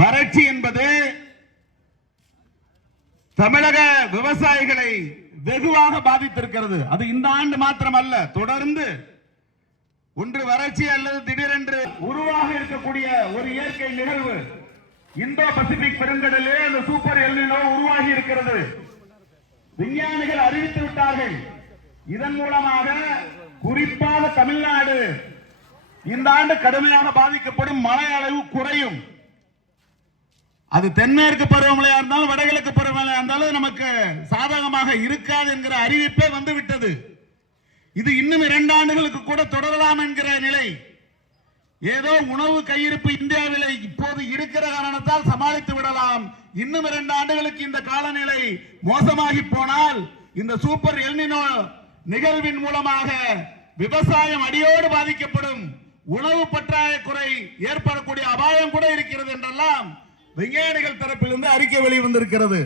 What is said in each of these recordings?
வறட்சி என்பது தமிழக விவசாயிகளை வெகுவாக பாதித்திருக்கிறது. அது இந்த ஆண்டு மாத்திரமல்ல, தொடர்ந்து ஒன்று வறட்சி அல்லது திடீரென்று உருவாக இருக்கக்கூடிய ஒரு இயற்கை நிகழ்வு இந்தோ பசிபிக் பெருங்கடலே அந்த சூப்பர் எல்னினோ உருவாகி இருக்கிறது. விஞ்ஞானிகள் அறிவித்து விட்டார்கள். இதன் மூலமாக குறிப்பாக தமிழ்நாடு இந்த ஆண்டு கடுமையாக பாதிக்கப்படும், மழை அளவு குறையும். அது தென்மேற்கு பருவமழையா இருந்தாலும் வடகிழக்கு பருவமழையா இருந்தாலும் நமக்கு சாதகமாக இருக்காது என்கிற அறிவிப்பே வந்துவிட்டது. இது இன்னும் 2 ஆண்டுகளுக்கு கூட தொடரலாம் என்கிற நிலை. ஏதோ உணவு கையிருப்பு இந்தியாவில் இப்போது இருக்கிற காரணத்தால் சமாளித்து விடலாம். இன்னும் 2 ஆண்டுகளுக்கு இந்த காலநிலை மோசமாகி போனால் இந்த சூப்பர் எல்னினோ நிகழ்வின் மூலமாக விவசாயம் அடியோடு பாதிக்கப்படும், உணவு பற்றாக்குறை ஏற்படக்கூடிய அபாயம் கூட இருக்கிறது என்றெல்லாம் விஞ்ஞானிகள் தரப்பிலிருந்து அறிக்கை வெளிவந்திருக்கிறது.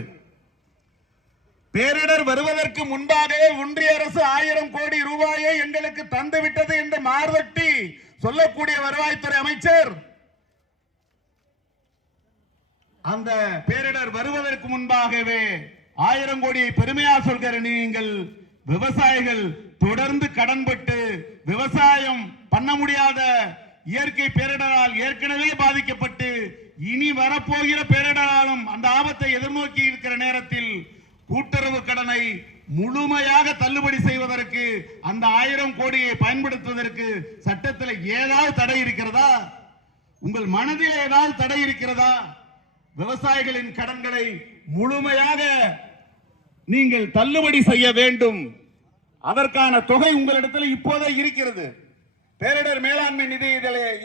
பேரிடர் வருவதற்கு முன்பாகவே ஒன்றிய அரசு 1000 கோடி ரூபாயை எங்களுக்கு தந்துவிட்டது என்று மார்தட்டி சொல்லக்கூடிய வருவாய்த்துறை அமைச்சர், அந்த பேரிடர் வருவதற்கு முன்பாகவே 1000 கோடியை பெருமையா சொல்கிற நீங்கள் விவசாயிகள் தொடர்ந்து கடன்பட்டு விவசாயம் பண்ண முடியாத இயற்கை பேரிடரால் ஏற்கனவே பாதிக்கப்பட்டு இனி வரப்போகிற பேரிடராலும் அந்த ஆபத்தை எதிர்நோக்கி இருக்கிற நேரத்தில் கூட்டுறவு கடனை முழுமையாக தள்ளுபடி செய்வதற்கு அந்த 1000 கோடியை பயன்படுத்துவதற்கு சட்டத்தில் ஏதாவது தடை இருக்கிறதா? உங்கள் மனதில் ஏதாவது தடை இருக்கிறதா? விவசாயிகளின் கடன்களை முழுமையாக நீங்கள் தள்ளுபடி செய்ய வேண்டும். அதற்கான தொகை உங்களிடத்தில் இப்போதே இருக்கிறது. பேரிடர் மேலாண்மை நிதி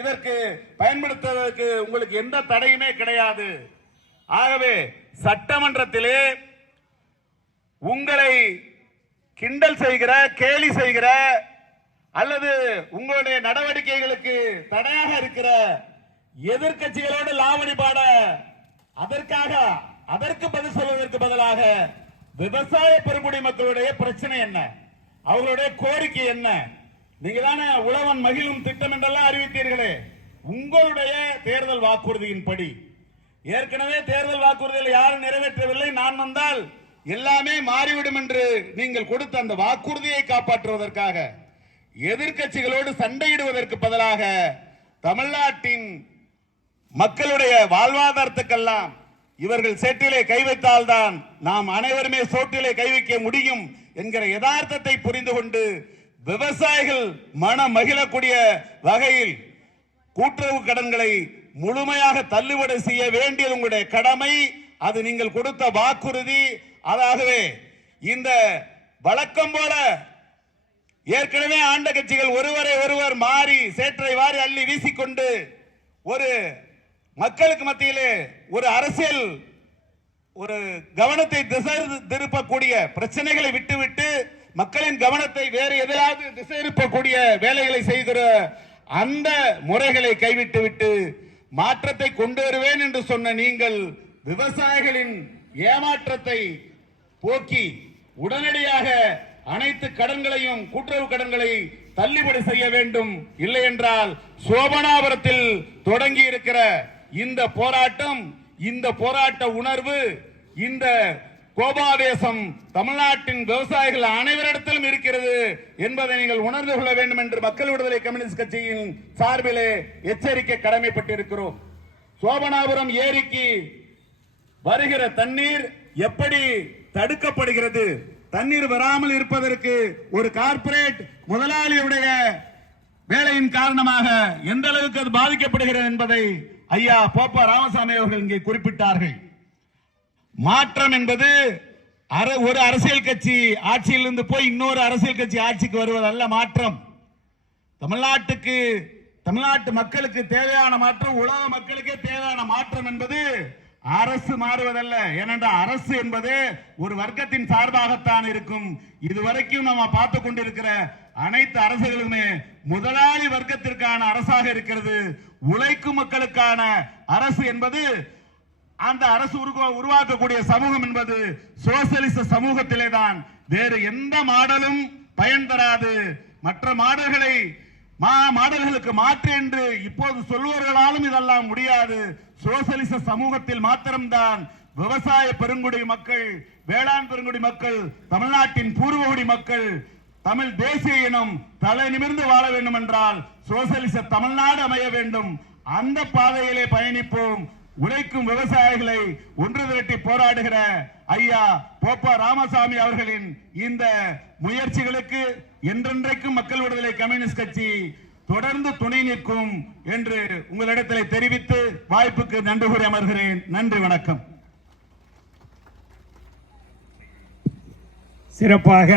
இதற்கு பயன்படுத்துவதற்கு உங்களுக்கு எந்த தடையுமே கிடையாது. ஆகவே சட்டமன்றத்திலே உங்களை கிண்டல் செய்கிற, கேலி செய்கிற அல்லது உங்களுடைய நடவடிக்கைகளுக்கு தடையாக இருக்கிற எதிர்க்கட்சிகளோடு லாவணி பாட அதற்கு பதில் சொல்வதற்கு பதிலாக விவசாய பெருங்குடி மக்களுடைய பிரச்சனை என்ன, அவர்களுடைய கோரிக்கை என்ன? நீங்க தானே உழவன் மகிழும் திட்டம் என்றெல்லாம் அறிவித்தீர்களே. உங்களுடைய தேர்தல் வாக்குறுதியின்படி ஏற்கனவே தேர்தல் வாக்குறுதியில் யாரும் நிறைவேற்றவில்லை, நான் வந்தால் எல்லாமே மாறிவிடும் என்று நீங்கள் கொடுத்த அந்த வாக்குறுதியை காப்பாற்றுவதற்காக எதிர்க்கட்சிகளோடு சண்டையிடுவதற்கு பதிலாக தமிழ்நாட்டின் மக்களுடைய வாழ்வாதாரத்துக்கெல்லாம் இவர்கள் சேற்றிலே கை வைத்தால்தான் நாம் அனைவருமே சோற்றிலே கை வைக்க முடியும் என்கிற யதார்த்தத்தை புரிந்து கொண்டு விவசாயிகள் மன மகிழக்கூடிய வகையில் கூட்டுறவு கடன்களை முழுமையாக தள்ளுபடி செய்ய வேண்டியது உங்களுடைய கடமை. அது நீங்கள் கொடுத்த வாக்குறுதி. அதாகவே இந்த வழக்கம் போல ஏற்கனவே ஆண்ட கட்சிகள் ஒருவரை ஒருவர் மாறி சேற்றை வாரி அள்ளி வீசிக்கொண்டு ஒரு மக்களுக்கு மத்தியிலே ஒரு அரசியல் ஒரு கவனத்தை திசை திருப்பக்கூடிய பிரச்சனைகளை விட்டுவிட்டு மக்களின் கவனத்தை வேறு எதையாவது திசை திருப்பக்கூடிய வேலைகளை செய்கிற அந்த முறைகளை கைவிட்டு விட்டு மாற்றத்தை கொண்டு வருவேன் என்று சொன்ன நீங்கள் விவசாயிகளின் ஏமாற்றத்தை போக்கி உடனடியாக அனைத்து கடன்களையும் கூட்டுறவு கடன்களை தள்ளுபடி செய்ய வேண்டும். இல்லை என்றால் சோபனாபுரத்தில் தொடங்கி இருக்கிற இந்த போராட்டம், இந்த போராட்ட உணர்வு, இந்த கோபாவேசம் தமிழ்நாட்டின் விவசாயிகள் அனைவரிடத்திலும் இருக்கிறது என்பதை நீங்கள் உணர்ந்து கொள்ள வேண்டும் என்று மக்கள் விடுதலை கம்யூனிஸ்ட் கட்சியின் சார்பிலே எச்சரிக்கை கடமைப்பட்டிருக்கிறோம். சோபனாபுரம் ஏரிக்கு வருகிற தண்ணீர் எப்படி தடுக்கப்படுகிறது? தண்ணீர் வராமல் இருப்பதற்கு ஒரு கார்ப்பரேட் முதலாளியுடைய வேலையின் காரணமாக எந்த அளவுக்கு அது பாதிக்கப்படுகிறது என்பதை ஐயா போப்பா ராமசாமி அவர்கள் இங்கே குறிப்பிட்டார்கள். மாற்றம் என்பது ஒரு அரசியல் கட்சி ஆட்சியிலிருந்து போய் இன்னொரு அரசியல் கட்சி ஆட்சிக்கு வருவதல்ல மாற்றம். தமிழ்நாட்டு மக்களுக்கு தேவையான மாற்றம், உலக மக்களுக்கே தேவையான மாற்றம் என்பது அரசு மாறுவதல்ல. ஏனென்றால் அரசு என்பது ஒரு வர்க்கத்தின் சார்பாகத்தான் இருக்கும். இதுவரைக்கும் நம்ம பார்த்து கொண்டிருக்கிற அனைத்து அரசுகளுமே முதலாளி வர்க்கத்திற்கான அரசாக இருக்கிறது. உழைக்கும் மக்களுக்கான அரசு என்பது, அந்த அரசு உருவாக்கக்கூடிய சமூகம் என்பது சோசியலிச சமூகத்திலே தான். வேறு எந்த மாடலும் பயன் தராது. மற்ற மாடல்களை மாடல்களுக்கு மாற்று என்று இப்போது சொல்லுவவர்களாலும் இதெல்லாம் முடியாது. சோசலிச சமூகத்தில் மாத்திரம்தான் விவசாய பெருங்குடி மக்கள், வேளாண் பெருங்குடி மக்கள், தமிழ்நாட்டின் பூர்வகுடி மக்கள், தமிழ் தேசிய இனம் தலை நிமிர்ந்து வாழ வேண்டும் என்றால் சோசலிச தமிழ்நாடு அமைய வேண்டும். அந்த பாதையிலே பயணிப்போம். உழைக்கும் விவசாயிகளை ஒன்று திரட்டி போராடுகிற ஐயா போப்பா ராமசாமி அவர்களின் இந்த முயற்சிகளுக்கு என்றென்றைக்கும் மக்கள் விடுதலை கம்யூனிஸ்ட் கட்சி தொடர்ந்து துணை நிற்கும் என்று உங்களிடத்தில் தெரிவித்து வாய்ப்புக்கு நன்றி கூறி அமர்கிறேன். நன்றி, வணக்கம். சிறப்பாக